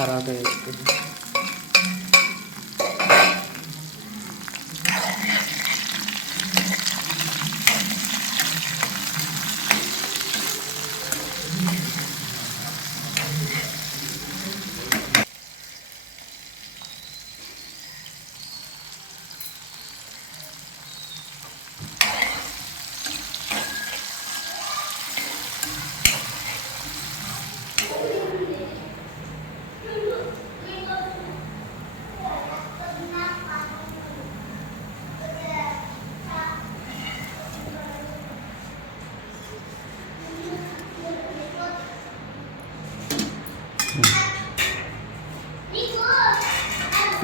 తర్వాత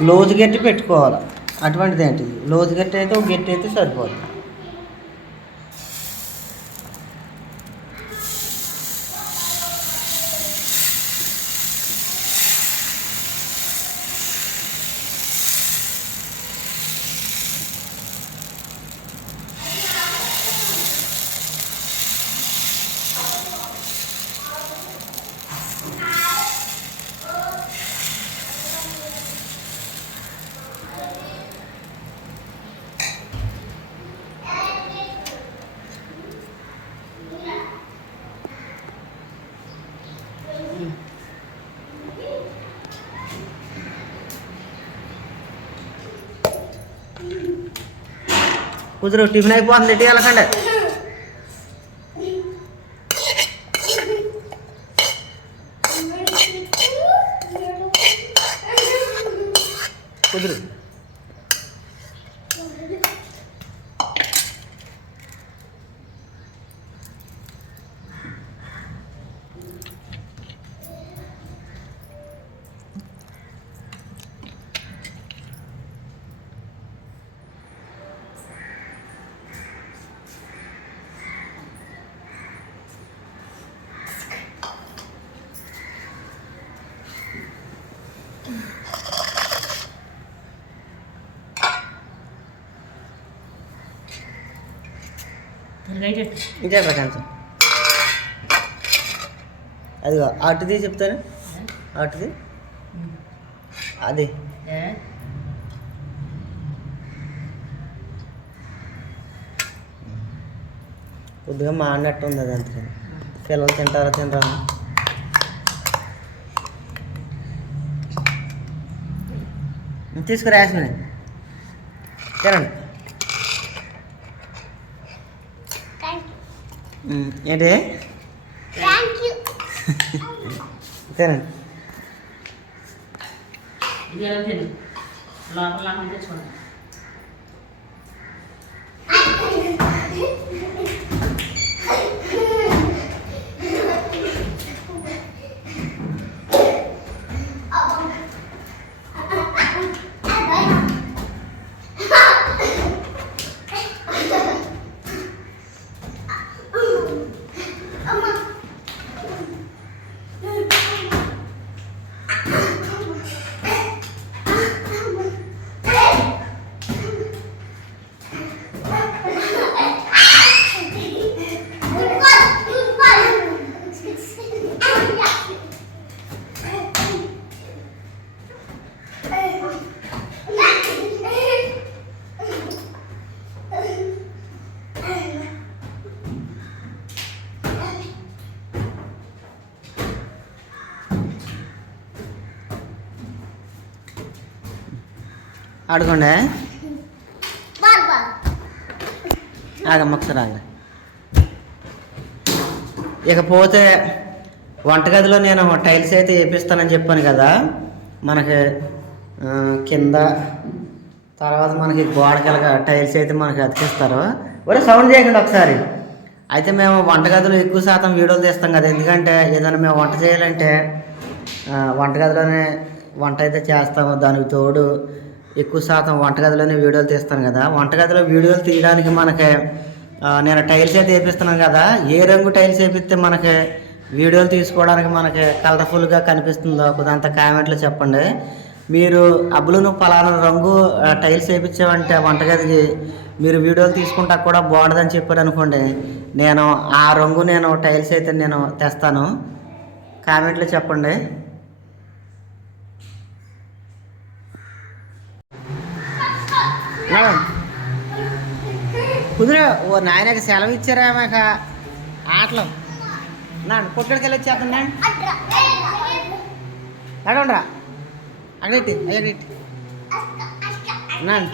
లోతు గట్టి పెట్టుకోవాలి. అటువంటిది ఏంటిది లోతు గట్టి అయితే ఒక గట్టి అయితే సరిపోతుంది. కుదురు టిఫిన్ అయిపోతుంది. ఇటు వెళ్ళకండి. కుదురు ఇదే ప్రకాశం. అదిగో అటుది చెప్తాను. అటుది అది కొద్దిగా మాడినట్టు ఉంది. అది అంతకని పిల్లలు తింటారా తినరా. తీసుకురా యాస్మిని తినండి. ఏంటి తినండి. ఆడుకోండి. ఆగమ్మ ఒకసారి ఆగ. ఇకపోతే వంటగదిలో నేను టైల్స్ అయితే వేపిస్తానని చెప్పాను కదా. మనకి కింద తర్వాత మనకి గోడకలగా టైల్స్ అయితే మనకి అతికిస్తారు. ఒరే సౌండ్ చేయకండి ఒకసారి. అయితే మేము వంటగదిలో ఎక్కువ శాతం వీడియోలు తీస్తాం కదా. ఎందుకంటే ఏదైనా మేము వంట చేయాలంటే వంటగదిలోనే వంట అయితే చేస్తాము. దానికి తోడు ఎక్కువ శాతం వంటగదిలోనే వీడియోలు తీస్తాను కదా. వంటగదిలో వీడియోలు తీయడానికి మనకి నేను టైల్స్ అయితే వేపిస్తున్నాను కదా. ఏ రంగు టైల్స్ వేపిస్తే మనకి వీడియోలు తీసుకోవడానికి మనకి కలర్ఫుల్గా కనిపిస్తుందో కొద్దింత కామెంట్లో చెప్పండి. మీరు అబ్బులు పలానా రంగు టైల్స్ వేయించామంటే వంటగదికి మీరు వీడియోలు తీసుకుంటా కూడా బాగుంటుందని చెప్పారు అనుకోండి, నేను ఆ రంగు నేను టైల్స్ అయితే నేను తెస్తాను. కామెంట్లో చెప్పండి. కుదిరే ఓ నాయనకి సెలవు ఇచ్చారా మాకు ఆటలు నాడు కొట్టుడికి వెళ్ళి వచ్చేస్తుందా అడవండ్రా అడిట్టి అయ్యడిట్టి నాడు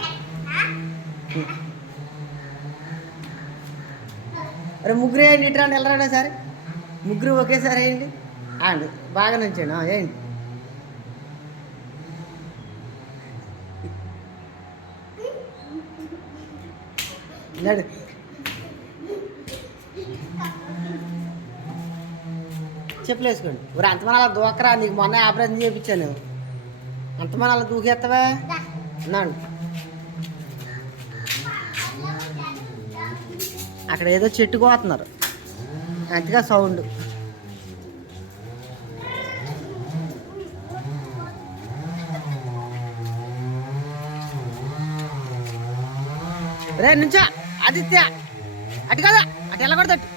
అరే ముగ్గురు వేయండి ఇటు రండి వెళ్ళరాడా సరే ముగ్గురు ఒకేసారి వేయండి అండి బాగా నుంచండి వేయండి నడు చెప్పులు వేసుకోండి ఊరు అంతమంది అలా దూకరా నీకు మొన్న ఆపరేషన్ చేయించాను అంతమంది అలా దూకేస్తావా అన్నాడు అక్కడ ఏదో చెట్టు కోతున్నారు అంతగా సౌండ్ రే నుంచా ఆదిత్య అటు కదా అటు వెళ్ళకూడదు అటు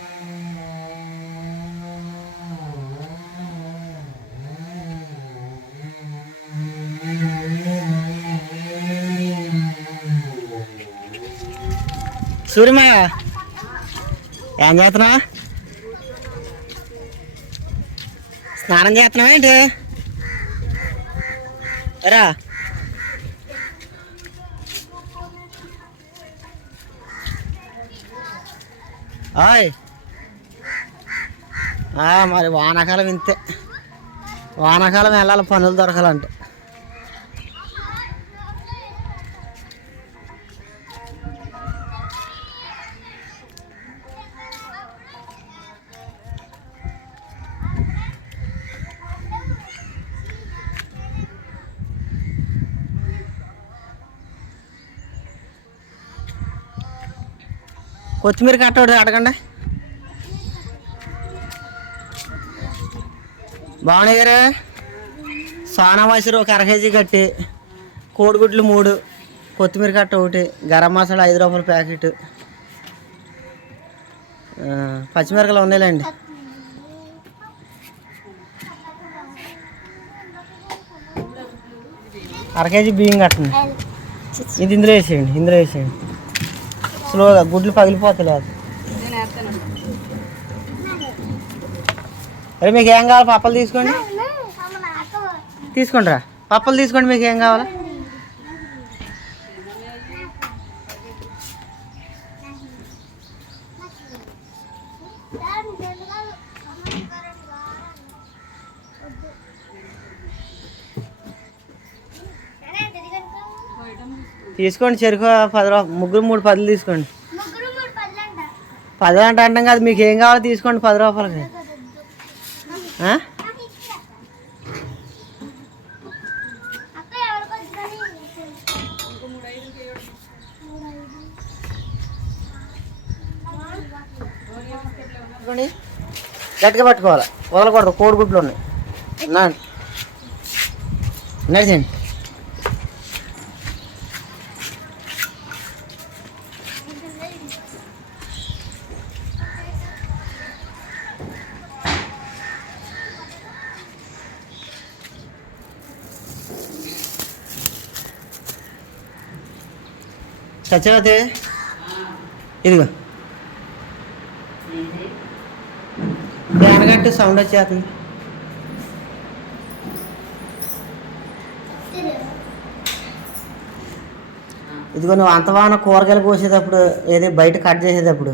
సూర్యమయ్య ఏం చేస్తున్నా స్నానం చేస్తున్నావా ఏంటి రా ఆయ్ మరి వానాకాలం ఇంతే వానాకాలం వెళ్ళాలి పనులు దొరకాలంటే కొత్తిమీర కట్టోడు అడగండి బాగున్నాయి గారు సోనా మసూరు ఒక 1/2 కేజీ కట్టి కోడిగుడ్లు 3 కొత్తిమీర కట్ట 1 గరం మసాలా 5 రూపాయల ప్యాకెట్ పచ్చిమిరకలు ఉన్నాయిలేండి అర కేజీ బియ్యం కట్టండి ఇది ఇందులో వేసేయండి స్లోగా గుడ్లు పగిలిపోతలేదు అరే మీకు ఏం కావాలి పప్పలు తీసుకోండి రా పప్పలు తీసుకోండి మీకు ఏం కావాలా తీసుకోండి చెరుకు 10 రూపాయలు ముగ్గురు 3 10 తీసుకోండి 10 అంటే అంటాం కాదు మీకు ఏం కావాలో తీసుకోండి 10 రూపాయలకి గట్టిగా పట్టుకోవాలి వదలకూడదు కోడిగుడ్లు ఉన్నాయి నడిచండి సత్యవతి ఇదిగో గట్టు సౌండ్ వచ్చేస్తుంది ఇదిగో నువ్వు అంతవాన కూరగాయలు కోసేటప్పుడు ఏది బయట కట్ చేసేటప్పుడు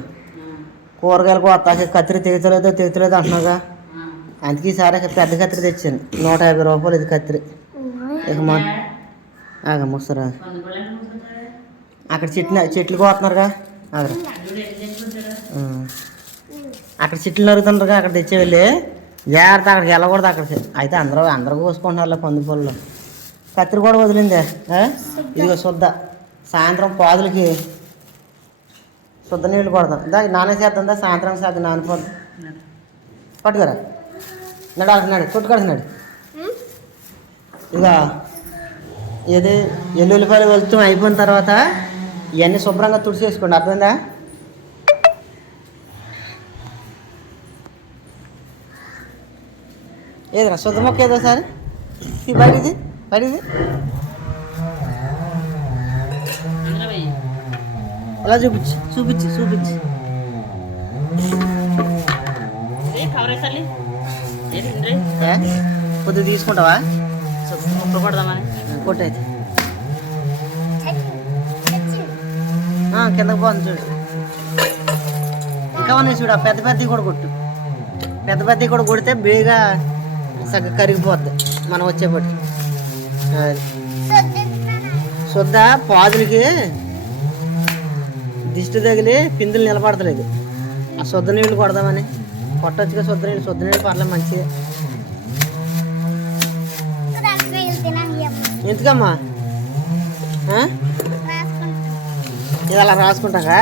కూరగాయలు కోస్తాక కత్తిరి తెగుతలేదు అంటున్నావుగా అందుకే ఈసారి పెద్ద కత్తిరి తెచ్చాను 150 రూపాయలు ఇది కత్తిరి ఇక ముసరా అక్కడ చెట్లు కోతున్నారుగా అక్కడ చెట్లు నరుగుతుంటారుగా అక్కడ తెచ్చే వెళ్ళి జాగ్రత్త అక్కడికి వెళ్ళకూడదు అక్కడ అయితే అందరూ కోసుకుంటున్నారు పంది పొలంలో కత్తిరి కూడా వదిలిందే ఇదిగో శుద్ధ సాయంత్రం పాదులకి శుద్ధ నీళ్ళు కొడతాం నానేసేద్దా సాయంత్రం సాగు నానిపోద్దు పట్టుకురా నడాల్సినాడు కొట్టుకొడుతున్నాడు ఇక ఏది ఎల్లుల్లిపాయలు వెళ్తూ అయిపోయిన తర్వాత ఇవన్నీ శుభ్రంగా తుడిచేసుకోండి అర్థమైందా ఏదిరా శుద్ధ మొక్క ఏదో సార్ బయటిది ఎలా చూపించు చూపించు చూపించు. కొద్దిగా తీసుకుంటావా? కొట్టయితే కిందకు పోతుంది చూడు. ఇంకా ఉన్నాయి చూడు, పెద్ద పెద్దవి కూడా కొట్టు. పెద్ద పెద్దవి కూడా కొడితే బేగా సగం కరిగిపోద్ది మనం వచ్చేపటి. శుద్ధ పాదులకి దిష్టి తగిలి పిందులు నిలబడతలేదు. ఆ శుద్ధ నీళ్ళు కొడదామని కొట్టొచ్చుగా. శుద్ధ నీళ్ళు పర్లేదు, మంచిగా. ఎందుకమ్మా ఇది అలా రాసుకుంటాగా?